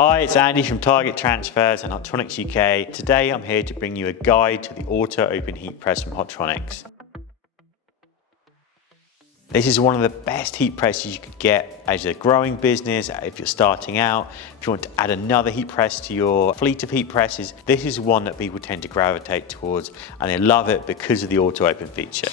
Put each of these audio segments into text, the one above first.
Hi, it's Andy from Target Transfers and Hotronix UK. Today I'm here to bring you a guide to the Auto Open heat press from Hotronix. This is one of the best heat presses you could get as a growing business, if you're starting out, if you want to add another heat press to your fleet of heat presses. This is one that people tend to gravitate towards and they love it because of the Auto Open feature.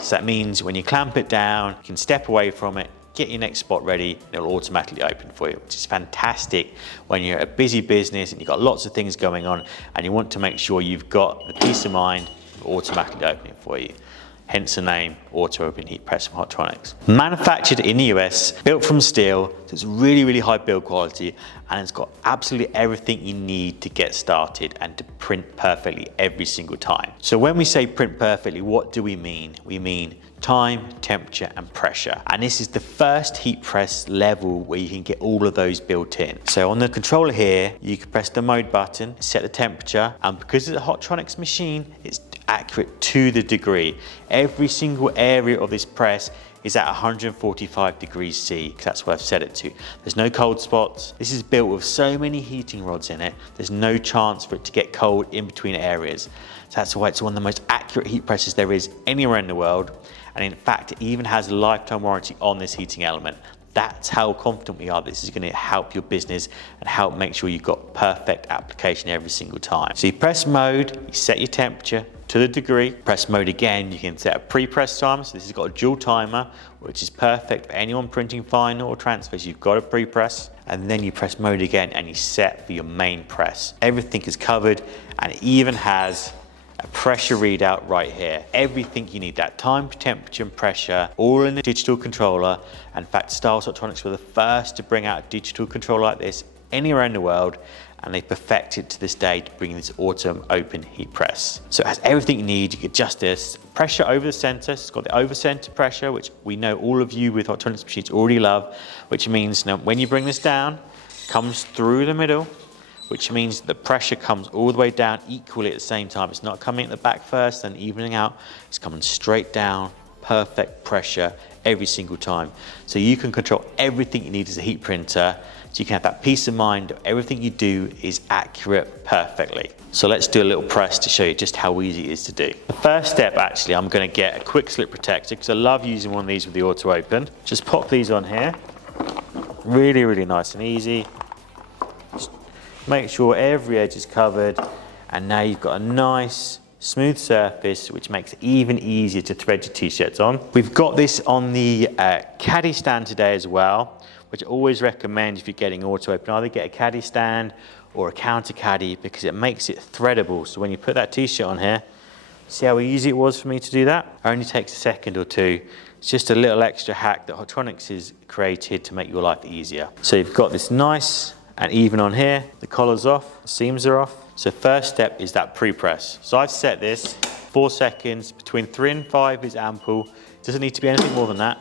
So that means when you clamp it down, you can step away from it, get your next spot ready, and it'll automatically open for you, which is fantastic when you're a busy business and you've got lots of things going on and you want to make sure you've got the peace of mind of automatically opening for you. Hence the name Auto Open Heat Press from Hotronix. Manufactured in the US, built from steel, so it's really high build quality, and it's got absolutely everything you need to get started and to print perfectly every single time. So when we say print perfectly, what do we mean? We mean time, temperature, and pressure. And this is the first heat press level where you can get all of those built in. So on the controller here, you can press the mode button, set the temperature, and because it's a Hotronix machine, it's accurate to the degree. Every single area of this press is at 145 degrees C, because that's what I've set it to. There's no cold spots. This is built with so many heating rods in it, there's no chance for it to get cold in between areas. So that's why it's one of the most accurate heat presses there is anywhere in the world. And in fact, it even has a lifetime warranty on this heating element. That's how confident we are this is going to help your business and help make sure you've got perfect application every single time. So you press mode, you set your temperature to the degree, press mode again, you can set a pre-press timer. So this has got a dual timer, which is perfect for anyone printing final or transfers. You've got a pre-press, and then you press mode again and you set for your main press. Everything is covered, and it even has a pressure readout right here. Everything you need, that time, temperature, and pressure, all in the digital controller. In fact, Styles Hotronix were the first to bring out a digital controller like this anywhere in the world, and they perfected to this day to bring this Auto Open heat press. So it has everything you need. You can adjust this pressure over the center. It's got the over center pressure, which we know all of you with Hotronix machines already love, which means now when you bring this down, it comes through the middle, which means the pressure comes all the way down equally at the same time. It's not coming at the back first and evening out. It's coming straight down, perfect pressure every single time. So you can control everything you need as a heat printer. So you can have that peace of mind that everything you do is accurate perfectly. So let's do a little press to show you just how easy it is to do. The first step, actually, I'm going to get a quick slip protector because I love using one of these with the Auto Open. Just pop these on here. Really nice and easy. Make sure every edge is covered, and now you've got a nice smooth surface which makes it even easier to thread your t-shirts on. We've got this on the Caddie stand today as well, which I always recommend if you're getting Auto Open. Either get a Caddie stand or a counter Caddie because it makes it threadable. So when you put that t-shirt on here, see how easy it was for me to do that? It only takes a second or two. It's just a little extra hack that Hotronix has created to make your life easier. So you've got this nice and even on here, the collar's off, the seams are off. So first step is that pre-press. So I've set this 4 seconds, between 3 and 5 is ample. Doesn't need to be anything more than that.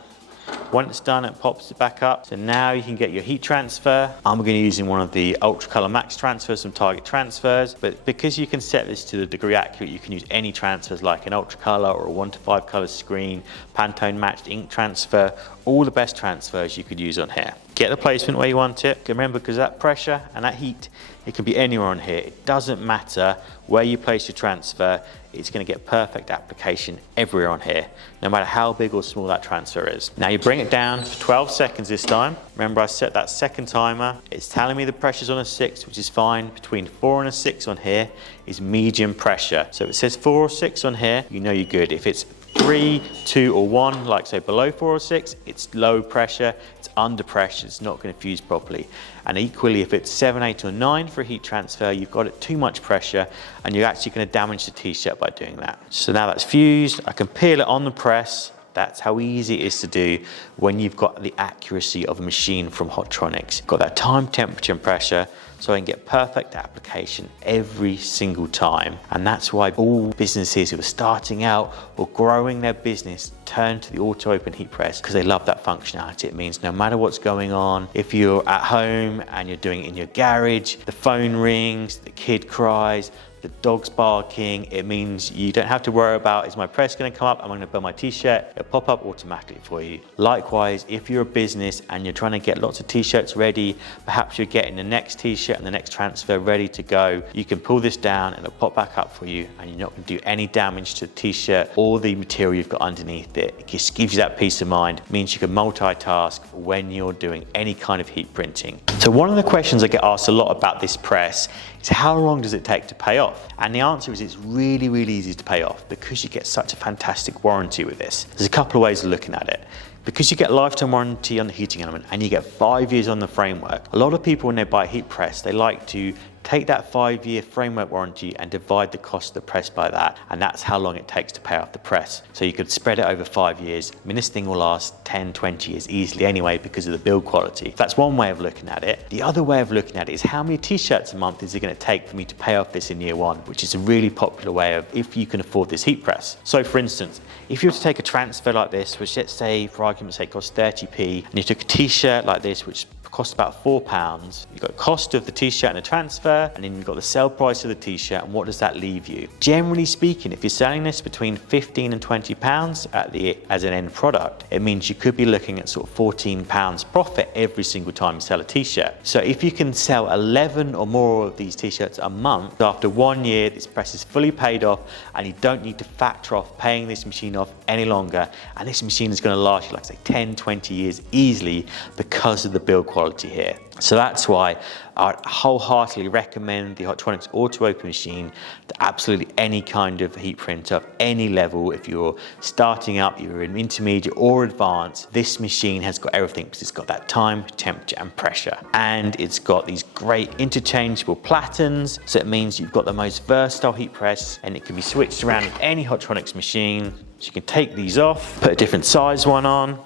When it's done, it pops it back up. So now you can get your heat transfer. I'm going to be using one of the Ultra Color Max transfers from Target Transfers, but because you can set this to the degree accurate, you can use any transfers like an Ultra Color or a 1:5 color screen, Pantone matched ink transfer, all the best transfers you could use on here. Get the placement where you want it. Remember, because that pressure and that heat, it can be anywhere on here. It doesn't matter where you place your transfer, it's going to get perfect application everywhere on here, no matter how big or small that transfer is. Now you bring it down for 12 seconds this time. Remember, I set that second timer. It's telling me the pressure's on a 6, which is fine. Between 4 and a 6 on here is medium pressure. So if it says 4 or 6 on here, you know you're good. If it's 3, 2 or 1, like say below 4 or 6, it's low pressure, it's under pressure, it's not going to fuse properly. And equally, if it's 7, 8 or 9 for a heat transfer, you've got it too much pressure and you're actually going to damage the t-shirt by doing that. So now that's fused, I can peel it on the press. That's how easy it is to do when you've got the accuracy of a machine from Hotronix. Got that time, temperature and pressure, so I can get perfect application every single time. And that's why all businesses who are starting out or growing their business turn to the Auto Open heat press because they love that functionality. It means no matter what's going on, if you're at home and you're doing it in your garage, the phone rings, the kid cries, the dog's barking. It means you don't have to worry about, is my press going to come up? Am I going to burn my t-shirt? It'll pop up automatically for you. Likewise, if you're a business and you're trying to get lots of t-shirts ready, perhaps you're getting the next t-shirt and the next transfer ready to go, you can pull this down and it'll pop back up for you, and you're not going to do any damage to the t-shirt or the material you've got underneath it. It just gives you that peace of mind. It means you can multitask when you're doing any kind of heat printing. So one of the questions I get asked a lot about this press is how long does it take to pay off? And the answer is it's really, really easy to pay off because you get such a fantastic warranty with this. There's a couple of ways of looking at it. Because you get lifetime warranty on the heating element and you get 5 years on the framework, a lot of people when they buy a heat press, they like to take that 5-year framework warranty and divide the cost of the press by that, and that's how long it takes to pay off the press. So you could spread it over 5 years. I mean, this thing will last 10, 20 years easily anyway because of the build quality. That's one way of looking at it. The other way of looking at it is how many t-shirts a month is it going to take for me to pay off this in year 1, which is a really popular way of if you can afford this heat press. So for instance, if you were to take a transfer like this, which let's say for argument's sake costs 30p, and you took a t-shirt like this, which costs about £4, you've got cost of the t-shirt and the transfer, and then you've got the sell price of the t-shirt, and what does that leave you? Generally speaking, if you're selling this between £15 and £20 as an end product, it means you could be looking at sort of £14 profit every single time you sell a t-shirt. So if you can sell 11 or more of these t-shirts a month, after 1 year this press is fully paid off and you don't need to factor off paying this machine off any longer, and this machine is going to last you like say 10, 20 years easily because of the build quality here. So that's why I wholeheartedly recommend the Hotronix Auto Open machine to absolutely any kind of heat printer of any level. If you're starting up, you're in intermediate or advanced, this machine has got everything because it's got that time, temperature and pressure. And it's got these great interchangeable platens. So it means you've got the most versatile heat press and it can be switched around with any Hotronix machine. So you can take these off, put a different size one on.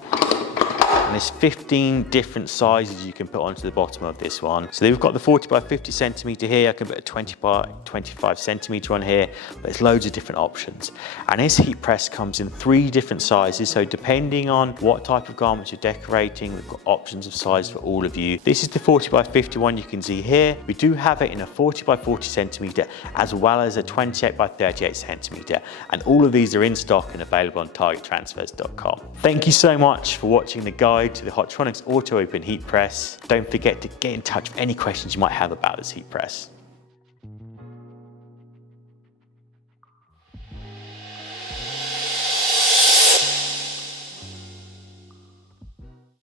And there's 15 different sizes you can put onto the bottom of this one. So we've got the 40 by 50 centimeter here. I can put a 20 by 25 centimeter on here, but there's loads of different options. And this heat press comes in 3 different sizes. So depending on what type of garments you're decorating, we've got options of size for all of you. This is the 40 by 50 one you can see here. We do have it in a 40 by 40 centimeter, as well as a 28 by 38 centimeter. And all of these are in stock and available on targettransfers.com. Thank you so much for watching the guide to the Hotronix Auto Open heat press. Don't forget to get in touch with any questions you might have about this heat press.